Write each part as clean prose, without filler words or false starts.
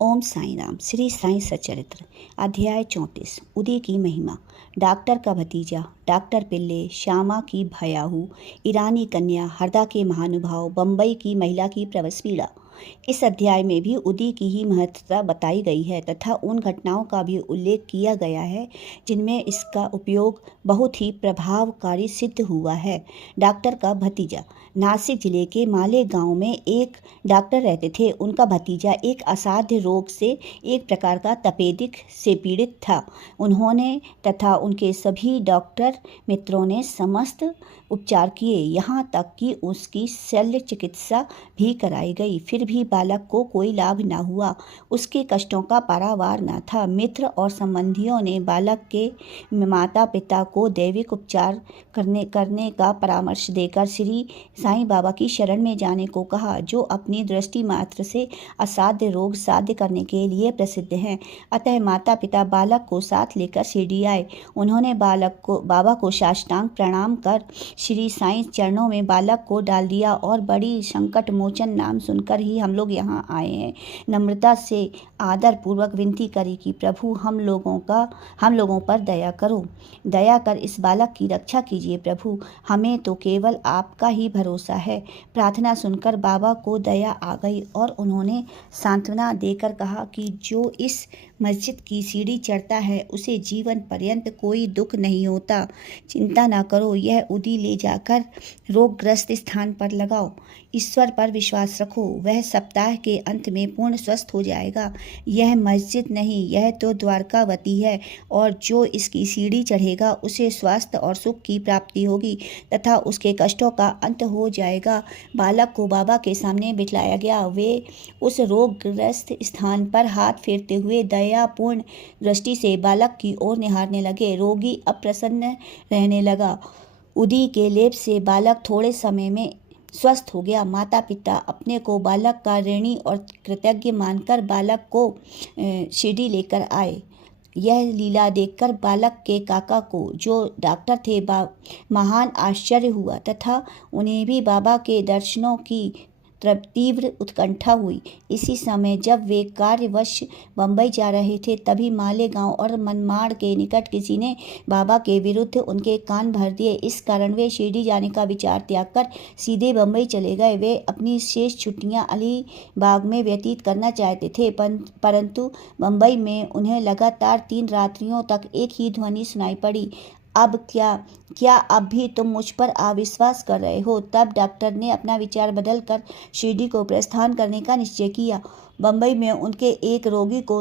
ओम साई राम। श्री साई सच्चरित्र अध्याय 34। उदी की महिमा। डॉक्टर का भतीजा, डॉक्टर पिल्ले, श्यामा की भयाहू, ईरानी कन्या, हरदा के महानुभाव, बम्बई की महिला की प्रवश पीड़ा। इस अध्याय में भी उदी की ही महत्वता बताई गई है तथा उन घटनाओं का भी उल्लेख किया गया है जिनमें इसका उपयोग बहुत ही प्रभावकारी सिद्ध हुआ है। डॉक्टर का भतीजा। नासिक जिले के माले गांव में एक डॉक्टर रहते थे। उनका भतीजा एक असाध्य रोग से, एक प्रकार का तपेदिक से पीड़ित था। उन्होंने तथा उनके सभी डॉक्टर मित्रों ने समस्त उपचार किए, यहाँ तक कि उसकी शल्य चिकित्सा भी कराई गई, फिर भी बालक को कोई लाभ न हुआ। उसके कष्टों का पारावार न था। मित्र और संबंधियों ने बालक के माता पिता को दैविक उपचार करने का परामर्श देकर श्री साईं बाबा की शरण में जाने को कहा, जो अपनी दृष्टि मात्र से असाध्य रोग साध्य करने के लिए प्रसिद्ध हैं। अतः माता पिता बालक को साथ लेकर शिरडी आए। उन्होंने बाबा को साष्टांग प्रणाम कर श्री साईं चरणों में बालक को डाल दिया और बड़ी संकट मोचन नाम सुनकर ही हम लोग यहाँ आए हैं। नम्रता से आदर पूर्वक विनती करी कि प्रभु हम लोगों पर दया करो, दया कर इस बालक की रक्षा कीजिए प्रभु, हमें तो केवल आपका ही भरोसा है। प्रार्थना सुनकर बाबा को दया आ गई और उन्होंने सांत्वना देकर कहा कि जो इस मस्जिद की सीढ़ी चढ़ता है उसे जीवन पर्यंत कोई दुख नहीं होता। चिंता न करो, यह उदी ले जाकर रोगग्रस्त स्थान पर लगाओ। ईश्वर पर विश्वास रखो, वह सप्ताह के अंत में पूर्ण स्वस्थ हो जाएगा। यह मस्जिद नहीं, यह तो द्वारकावती है और जो इसकी सीढ़ी चढ़ेगा उसे स्वास्थ्य और सुख की प्राप्ति होगी तथा उसके कष्टों का अंत हो जाएगा। बालक को बाबा के सामने बिठलाया गया। वे उस रोगग्रस्त स्थान पर हाथ फेरते हुए दयापूर्ण दृष्टि से बालक की ओर निहारने लगे। रोगी अप्रसन्न रहने लगा। उदी के लेप से बालक थोड़े समय में स्वस्थ हो गया। माता पिता अपने को बालक का ऋणी और कृतज्ञ मानकर बालक को शिरडी लेकर आए। यह लीला देखकर बालक के काका को, जो डॉक्टर थे, महान आश्चर्य हुआ तथा उन्हें भी बाबा के दर्शनों की तीव्र उत्कंठा हुई। इसी समय जब वे कार्यवश बम्बई जा रहे थे, तभी मालेगांव और मनमाड़ के निकट किसी ने बाबा के विरुद्ध उनके कान भर दिए। इस कारण वे शिरडी जाने का विचार त्याग कर सीधे बम्बई चले गए। वे अपनी शेष छुट्टियां अलीबाग में व्यतीत करना चाहते थे, परंतु बम्बई में उन्हें लगातार 3 रात्रियों तक एक ही ध्वनि सुनाई पड़ी, अब क्या अब भी तुम मुझ पर अविश्वास कर रहे हो? तब डॉक्टर ने अपना विचार बदलकर शिरडी को प्रस्थान करने का निश्चय किया। बम्बई में उनके एक रोगी को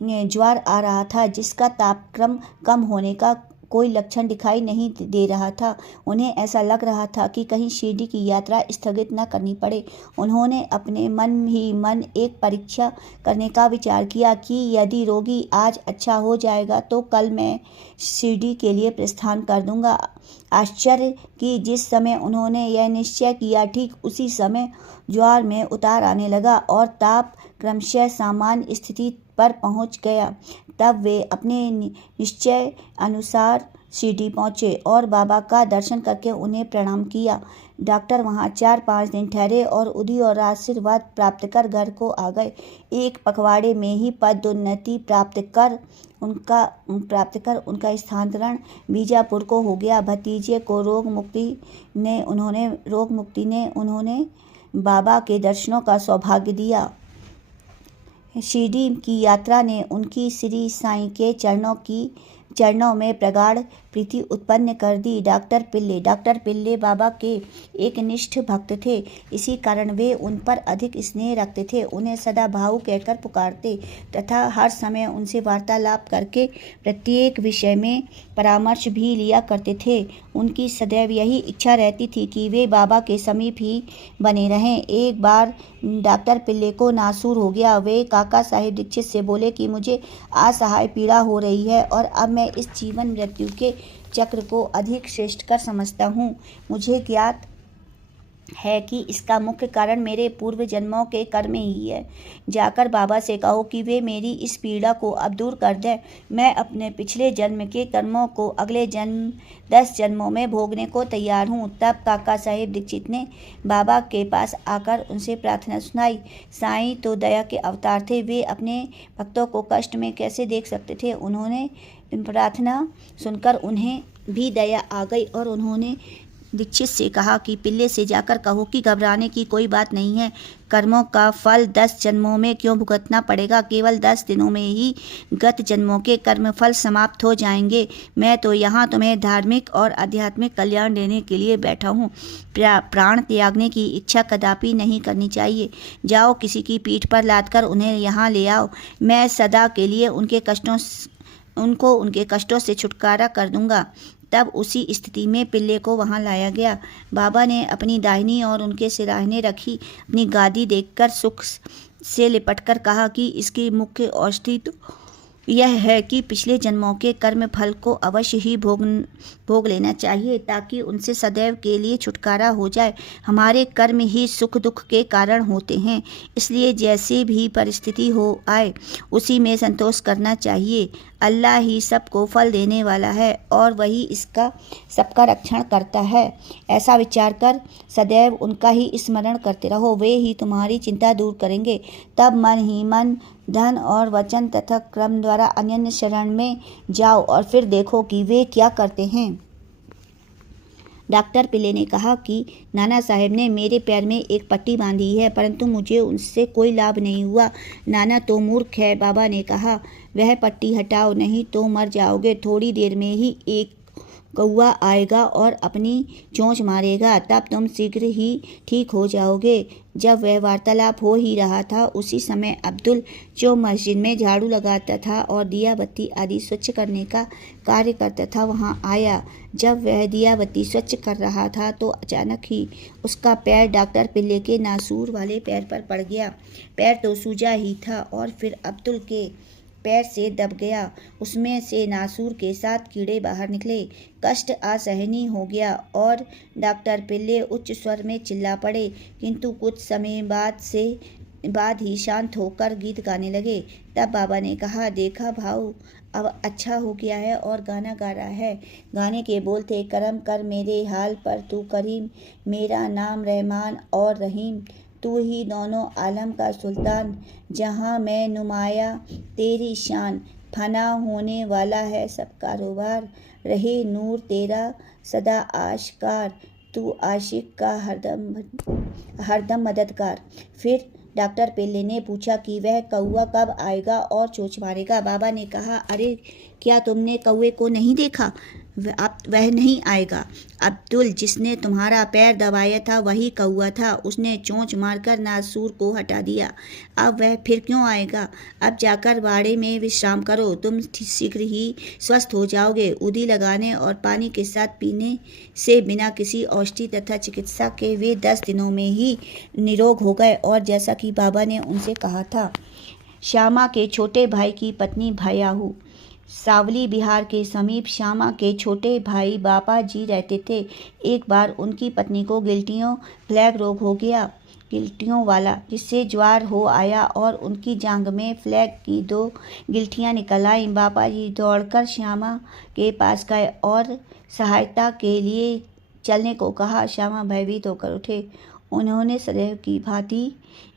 ज्वर आ रहा था, जिसका तापक्रम कम होने का कोई लक्षण दिखाई नहीं दे रहा था। उन्हें ऐसा लग रहा था कि कहीं शिरडी की यात्रा स्थगित न करनी पड़े। उन्होंने अपने मन ही मन एक परीक्षा करने का विचार किया कि यदि रोगी आज अच्छा हो जाएगा तो कल मैं शिरडी के लिए प्रस्थान कर दूंगा। आश्चर्य कि जिस समय उन्होंने यह निश्चय किया, ठीक उसी समय ज्वर में उतार आने लगा और ताप क्रमशः सामान्य स्थिति पर पहुंच गया। तब वे अपने निश्चय अनुसार शिरडी पहुंचे और बाबा का दर्शन करके उन्हें प्रणाम किया। डॉक्टर वहां 4-5 दिन ठहरे और उदी और आशीर्वाद प्राप्त कर घर को आ गए। एक पखवाड़े में ही पदोन्नति प्राप्त कर उनका स्थानांतरण बीजापुर को हो गया। भतीजे को रोग मुक्ति ने उन्होंने बाबा के दर्शनों का सौभाग्य दिया। शिरडी की यात्रा ने उनकी श्री साईं के चरणों में प्रगाढ़ प्रीति उत्पन्न कर दी। डॉक्टर पिल्ले बाबा के एक निष्ठ भक्त थे। इसी कारण वे उन पर अधिक स्नेह रखते थे। उन्हें सदा भाऊ कहकर पुकारते तथा हर समय उनसे वार्तालाप करके प्रत्येक विषय में परामर्श भी लिया करते थे। उनकी सदैव यही इच्छा रहती थी कि वे बाबा के समीप ही बने रहें। एक बार डॉक्टर पिल्ले को नासूर हो गया। वे काका साहेब दीक्षित से बोले कि मुझे असहाय पीड़ा हो रही है और अब मैं इस जीवन मृत्यु के चक्र को अधिक श्रेष्ठ कर समझता हूँ। मुझे ज्ञात है कि इसका मुख्य कारण मेरे पूर्व जन्मों के कर्म ही है। जाकर बाबा से कहो कि वे मेरी इस पीड़ा को अब दूर कर दें। मैं अपने पिछले जन्म के कर्मों को अगले जन्म 10 जन्मों में भोगने को तैयार हूँ। तब काका साहेब दीक्षित ने बाबा के पास आकर उनसे प्रार्थना सुनाई। साईं तो दया के अवतार थे, वे अपने भक्तों को कष्ट में कैसे देख सकते थे। उन्होंने प्रार्थना सुनकर उन्हें भी दया आ गई और उन्होंने दीक्षित से कहा कि पिल्ले से जाकर कहो कि घबराने की कोई बात नहीं है। कर्मों का फल 10 जन्मों में क्यों भुगतना पड़ेगा, केवल 10 दिनों में ही गत जन्मों के कर्म फल समाप्त हो जाएंगे। मैं तो यहाँ तुम्हें धार्मिक और आध्यात्मिक कल्याण देने के लिए बैठा हूँ। प्राण त्यागने की इच्छा कदापि नहीं करनी चाहिए। जाओ, किसी की पीठ पर लादकर उन्हें यहाँ ले आओ। मैं सदा के लिए उनके कष्टों से छुटकारा कर दूंगा। तब उसी स्थिति में पिल्ले को वहां लाया गया। बाबा ने अपनी दाहिनी और उनके सिराहने रखी अपनी गादी देखकर सुख से लिपटकर कहा कि इसकी मुख्य औषधि तो यह है कि पिछले जन्मों के कर्म फल को अवश्य ही भोग लेना चाहिए, ताकि उनसे सदैव के लिए छुटकारा हो जाए। हमारे कर्म ही सुख दुख के कारण होते हैं, इसलिए जैसी भी परिस्थिति हो आए उसी में संतोष करना चाहिए। अल्लाह ही सबको फल देने वाला है और वही इसका सबका रक्षण करता है। ऐसा विचार कर सदैव उनका ही स्मरण करते रहो, वे ही तुम्हारी चिंता दूर करेंगे। तब मन ही मन, धन और वचन तथा क्रम द्वारा अनन्य शरण में जाओ और फिर देखो कि वे क्या करते हैं। डॉक्टर पिल्ले ने कहा कि नाना साहब ने मेरे पैर में एक पट्टी बांधी है, परंतु मुझे उससे कोई लाभ नहीं हुआ। नाना तो मूर्ख है। बाबा ने कहा, वह पट्टी हटाओ, नहीं तो मर जाओगे। थोड़ी देर में ही एक कौवा आएगा और अपनी चोंच मारेगा, तब तुम शीघ्र ही ठीक हो जाओगे। जब वह वार्तालाप हो ही रहा था, उसी समय अब्दुल, जो मस्जिद में झाड़ू लगाता था और दिया बत्ती आदि स्वच्छ करने का कार्य करता था, वहां आया। जब वह दिया बत्ती स्वच्छ कर रहा था तो अचानक ही उसका पैर डॉक्टर पिल्ले के नासूर वाले पैर पर पड़ गया। पैर तो सूजा ही था और फिर अब्दुल के पैर से दब गया। उसमें से नासूर के साथ कीड़े बाहर निकले। कष्ट असहनीय हो गया और डॉक्टर पिल्ले उच्च स्वर में चिल्ला पड़े, किंतु कुछ समय बाद ही शांत होकर गीत गाने लगे। तब बाबा ने कहा, देखा भाऊ, अब अच्छा हो गया है और गाना गा रहा है। गाने के बोल थे, करम कर मेरे हाल पर तू करीम, मेरा नाम रहमान और रहीम, तू ही दोनों आलम का सुल्तान, जहाँ मैं नुमाया तेरी शान, फना होने वाला है सब कारोबार, रहे नूर तेरा सदा आशकार, तू आशिक का हरदम मददगार। फिर डॉक्टर पिल्ले ने पूछा कि वह कौवा कब आएगा और चोंच मारेगा। बाबा ने कहा, अरे क्या तुमने कौवे को नहीं देखा? वह नहीं आएगा। अब्दुल, जिसने तुम्हारा पैर दबाया था, वही कौवा था। उसने चोंच मारकर नासूर को हटा दिया। अब वह फिर क्यों आएगा? अब जाकर बाड़े में विश्राम करो, तुम शीघ्र ही स्वस्थ हो जाओगे। उदी लगाने और पानी के साथ पीने से बिना किसी औषधि तथा चिकित्सा के वे 10 दिनों में ही निरोग हो गए और जैसा कि बाबा ने उनसे कहा था। श्यामा के छोटे भाई की पत्नी भयाहू। सावली बिहार के समीप श्यामा के छोटे भाई बापा जी रहते थे। एक बार उनकी पत्नी को फ्लैग रोग हो गया, गिल्टियों वाला, जिससे ज्वार हो आया और उनकी जांघ में फ्लैग की 2 गिल्टियां निकल आईं। बापा जी दौड़कर श्यामा के पास गए और सहायता के लिए चलने को कहा। श्यामा भयभीत होकर उठे। उन्होंने सदैव की भांति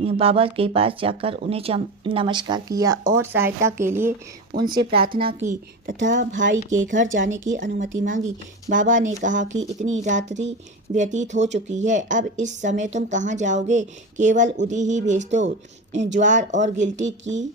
बाबा के पास जाकर उन्हें नमस्कार किया और सहायता के लिए उनसे प्रार्थना की तथा भाई के घर जाने की अनुमति मांगी। बाबा ने कहा कि इतनी रात्रि व्यतीत हो चुकी है, अब इस समय तुम कहाँ जाओगे? केवल उदी ही भेज दो। ज्वार और गिल्टी की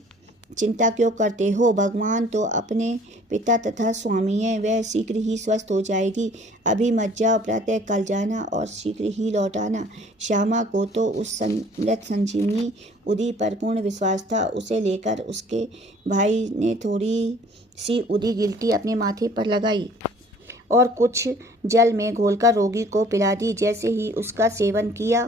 चिंता क्यों करते हो? भगवान तो अपने पिता तथा स्वामी हैं, वह शीघ्र ही स्वस्थ हो जाएगी। अभी मत जाओ, प्रातः कल जाना और शीघ्र ही लौट आना। श्यामा को तो उस समृद्ध संजीवनी उदी पर पूर्ण विश्वास था। उसे लेकर उसके भाई ने थोड़ी सी उदी गिल्टी अपने माथे पर लगाई और कुछ जल में घोलकर रोगी को पिला दी। जैसे ही उसका सेवन किया,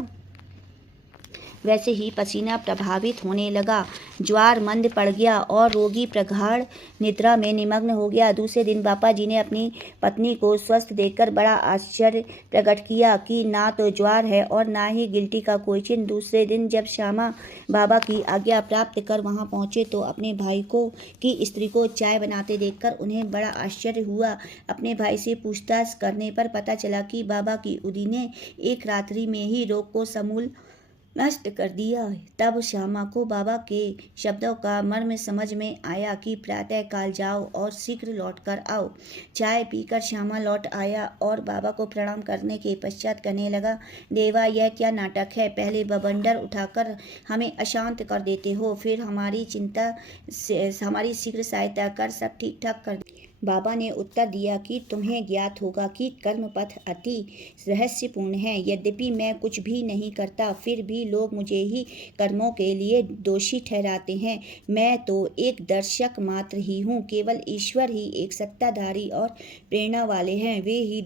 वैसे ही पसीना प्रभावित होने लगा। ज्वार मंद पड़ गया और रोगी प्रगाढ़ निद्रा में निमग्न हो गया। दूसरे दिन बापा जी ने अपनी पत्नी को स्वस्थ देखकर बड़ा आश्चर्य प्रकट किया कि ना तो ज्वार है और ना ही गिल्टी का कोई चिन्ह। दूसरे दिन जब श्यामा बाबा की आज्ञा प्राप्त कर वहां पहुंचे तो अपने भाई को की स्त्री को चाय बनाते देखकर उन्हें बड़ा आश्चर्य हुआ। अपने भाई से पूछताछ करने पर पता चला कि बाबा की उदी ने एक रात्रि में ही रोग को समूल नष्ट कर दिया। तब श्यामा को बाबा के शब्दों का मर्म समझ में आया कि प्रातः काल जाओ और शीघ्र लौट कर आओ। चाय पीकर श्यामा लौट आया और बाबा को प्रणाम करने के पश्चात कहने लगा, देवा यह क्या नाटक है? पहले बवंडर उठाकर हमें अशांत कर देते हो, फिर हमारी शीघ्र सहायता कर सब ठीक ठाक कर। बाबा ने उत्तर दिया कि तुम्हें ज्ञात होगा कि कर्म पथ अति रहस्यपूर्ण है। यद्यपि मैं कुछ भी नहीं करता, फिर भी लोग मुझे ही कर्मों के लिए दोषी ठहराते हैं। मैं तो एक दर्शक मात्र ही हूँ। केवल ईश्वर ही एक सत्ताधारी और प्रेरणा वाले हैं। वे ही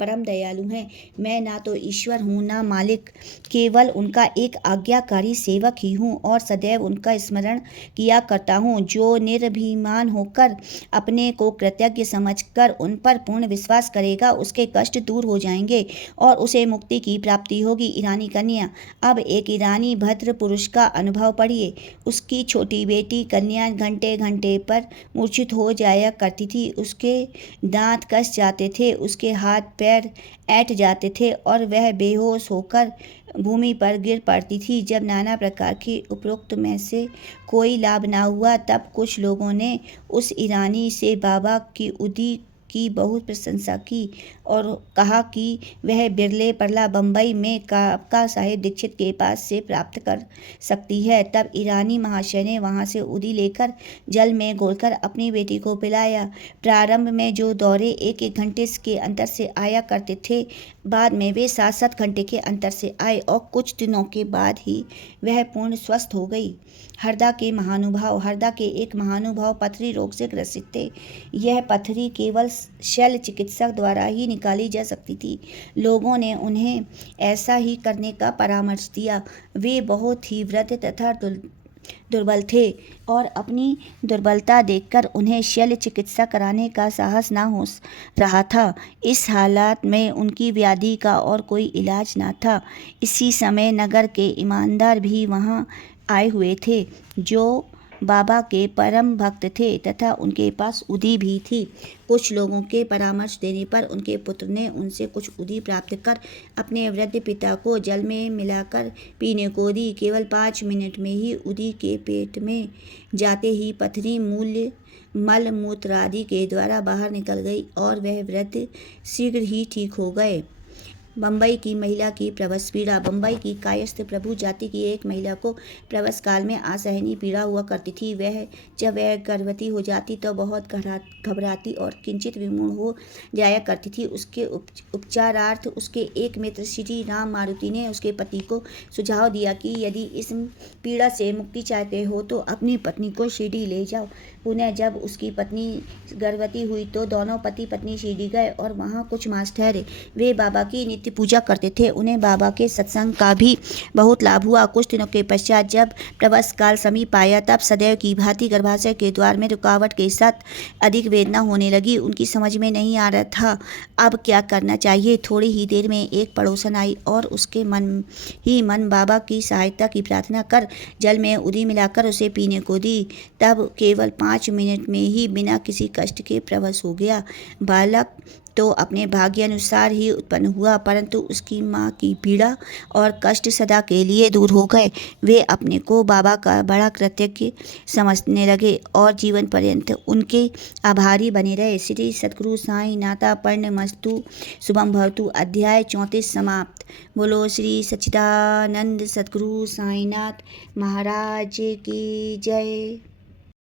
परम दयालु हैं। मैं ना तो ईश्वर हूँ ना मालिक, केवल उनका एक आज्ञाकारी सेवक ही हूँ और सदैव उनका स्मरण किया करता हूँ। जो निर्भिमान होकर अपने को कृतज्ञ समझकर उन पर पूर्ण विश्वास करेगा, उसके कष्ट दूर हो जाएंगे और उसे मुक्ति की प्राप्ति होगी। ईरानी कन्या। अब एक ईरानी भद्र पुरुष का अनुभव पढ़िए। उसकी छोटी बेटी कन्या घंटे घंटे पर मूर्छित हो जाया करती थी। उसके दांत कस जाते थे, उसके हाथ पैर ऐंठ जाते थे और वह बेहोश होकर भूमि पर गिर पड़ती थी। जब नाना प्रकार के उपरोक्त में से कोई लाभ न हुआ, तब कुछ लोगों ने उस ईरानी से बाबा की उदी की बहुत प्रशंसा की और कहा कि वह बिरले परला बम्बई में काका साहेब दीक्षित के पास से प्राप्त कर सकती है। तब ईरानी महाशय ने वहां से उदी लेकर जल में घोलकर अपनी बेटी को पिलाया। प्रारंभ में जो दौरे एक एक घंटे के अंतर से आया करते थे, बाद में वे 7-7 घंटे के अंतर से आए और कुछ दिनों के बाद ही वह पूर्ण स्वस्थ हो गई। हरदा के एक महानुभाव पथरी रोग से ग्रसित थे। यह पथरी केवल शल्य चिकित्सक द्वारा ही निकाली जा सकती थी। लोगों ने उन्हें ऐसा ही करने का परामर्श दिया। वे बहुत ही वृद्ध तथा दुर्बल थे और अपनी दुर्बलता देखकर उन्हें शल्य चिकित्सा कराने का साहस न हो रहा था। इस हालात में उनकी व्याधि का और कोई इलाज न था। इसी समय नगर के ईमानदार भी वहाँ आए हुए थे, जो बाबा के परम भक्त थे तथा उनके पास उदी भी थी। कुछ लोगों के परामर्श देने पर उनके पुत्र ने उनसे कुछ उदी प्राप्त कर अपने वृद्ध पिता को जल में मिलाकर पीने को दी। केवल 5 मिनट में ही उदी के पेट में जाते ही पथरी मल मूत्र आदि के द्वारा बाहर निकल गई और वह वृद्ध शीघ्र ही ठीक हो गए। बम्बई की महिला की प्रवस पीड़ा। बम्बई की कायस्थ प्रभु जाति की एक महिला को प्रवस काल में असहनीय पीड़ा हुआ करती थी। जब वह गर्भवती हो जाती तो बहुत घबराती और किंचित विमूढ़ हो जाया करती थी। उसके उपचारार्थ उसके एक मित्र श्री राम मारुति ने उसके पति को सुझाव दिया कि यदि इस पीड़ा से मुक्ति चाहते हो तो अपनी पत्नी को शिरडी ले जाओ। पुनः जब उसकी पत्नी गर्भवती हुई तो दोनों पति पत्नी शिरडी गए और वहाँ कुछ मास ठहरे। वे बाबा की नित्य पूजा करते थे। उन्हें बाबा के सत्संग का भी बहुत लाभ हुआ। कुछ दिनों के पश्चात जब प्रवस काल समीप आया, तब सदैव की भांति गर्भाशय के द्वार में रुकावट के साथ अधिक वेदना होने लगी। उनकी समझ में नहीं आ रहा था अब क्या करना चाहिए। थोड़ी ही देर में एक पड़ोसन आई और उसके मन बाबा की सहायता की प्रार्थना कर जल में उदी मिलाकर उसे पीने को दी। तब केवल 5 मिनट में ही बिना किसी कष्ट के प्रवस हो गया। बालक तो अपने भाग्य अनुसार ही उत्पन्न हुआ, परंतु उसकी माँ की पीड़ा और कष्ट सदा के लिए दूर हो गए। वे अपने को बाबा का बड़ा कृतज्ञ समझने लगे और जीवन पर्यंत उनके आभारी बने रहे। श्री सद्गुरु साईं नाथापर्णमस्तु शुभम भवतु। अध्याय 34 समाप्त। बोलो श्री सच्चिदानंद सद्गुरु साईनाथ महाराज की जय।